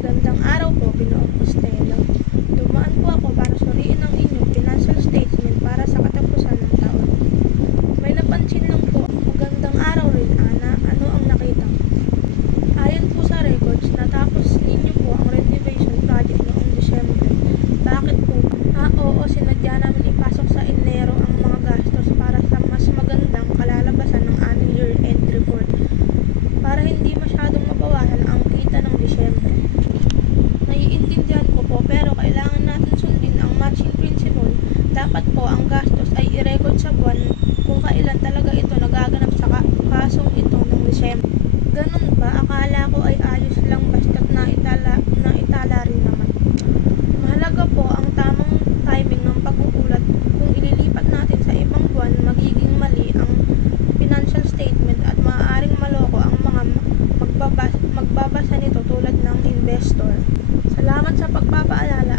Gandang araw po, Ginoong Costello. Dumaan po ako para suriin ang inyong financial statement para sa katapusan ng taon. May napansin lang po. Magandang araw rin, Ana. Ano ang nakita mo? Ayon po sa records, natapos ninyo po ang renovation project noong Disyembre. Bakit po? Oo, sinadya namin ipasok sa Enero ang mga gastos para sa mas magandang kalalabasan ng aming year-end report para hindi masyadong mabawasan ang kita ng Disyembre. Naiintindihan ko po, pero kailangan natin sundin ang matching principle. Dapat po ang gastos ay i-record sa buwan kung kailan talaga ito nagaganap sa kasong ito ng Disyembre. Ganun ba? Akala ko ay ayos lang basta't naitala rin naman. Mahalaga po ang tamang timing ng pag-uulat. Kung ililipat natin sa ibang buwan, magiging mali ang financial statement at maaaring maloko ang mga magbabasa nito tulad ng investor. Salamat sa pagpapaalala,